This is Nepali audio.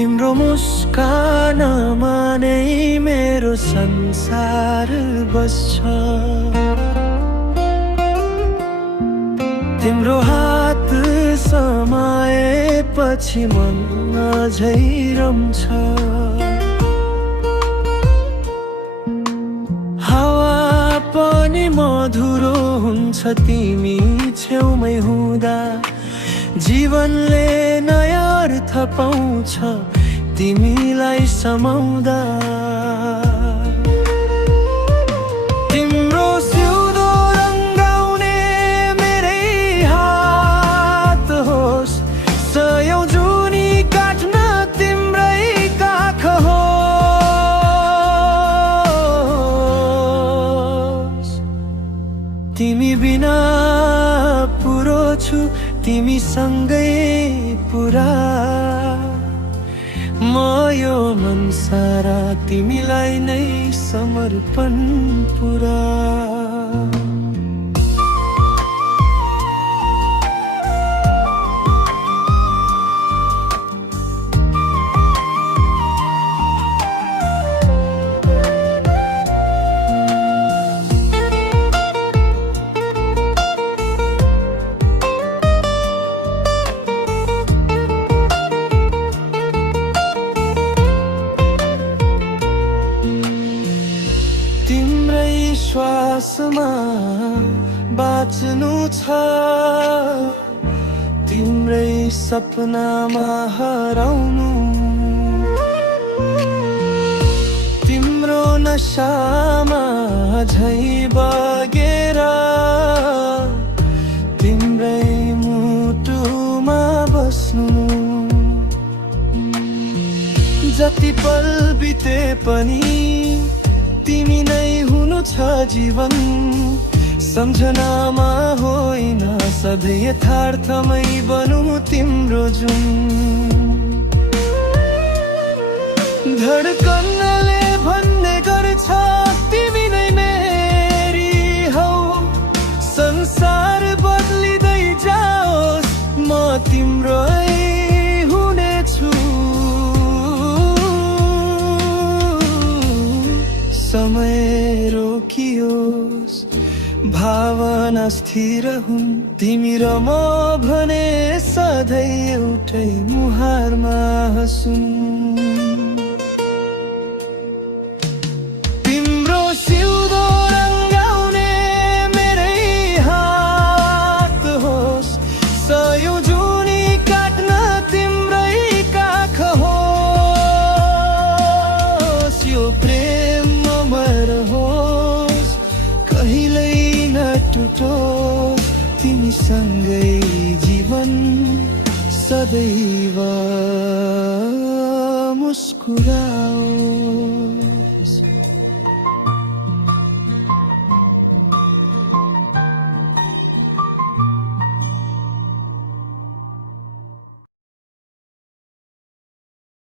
तिम्रो मुस्कानमा नै मेरो संसार बस्छ। तिम्रो हात समाएपछि मन अझै रम्छ। हावा पनि मधुरो हुन्छ तिमी छेउमै हुँदा। जीवनले नयाँ अर्थ पाउँछ तिमीलाई समाउँदा। तिम्रो सिउँदो रङ्गाउने मेरै हात होस्, सयौं जुनी काट्न तिम्रै काख होस्। तिमी बिना पुरो छु तिमी सँगै पुरा। म यो मन सारा तिमीलाई नै समर्पण पुरा। श्वासमा बाँच्नु छ, तिम्रै सपनामा हराउनु। तिम्रो नशामा झै बगेर तिम्रै मुटुमा बस्नु। जति पल बिते पनि तिमी नै हुनु छ जीवन। सम्झनामा होइन सधैँ यथार्थमै बनौँ तिम्रो जुन। धडकनले भन्ने गर्छ तिमी नै मेरी हौ। संसार बदलिँदै जाओस् म तिम्रै हुनेछु। समय रोकियोस् भावना स्थिर हुन्, तिमी र म भने सधैँ एउटै मुहारमा हँसुन्। तिम्रो सिउँदो रङ्गाउने मेरै हात होस्, सयौं जुनी काट्न तिम्रै काख होस्। यो प्रेम अमर होस् कहिल्यै नटुटोस्, तिमीसँगै जीवन सदैव मुस्कुरा।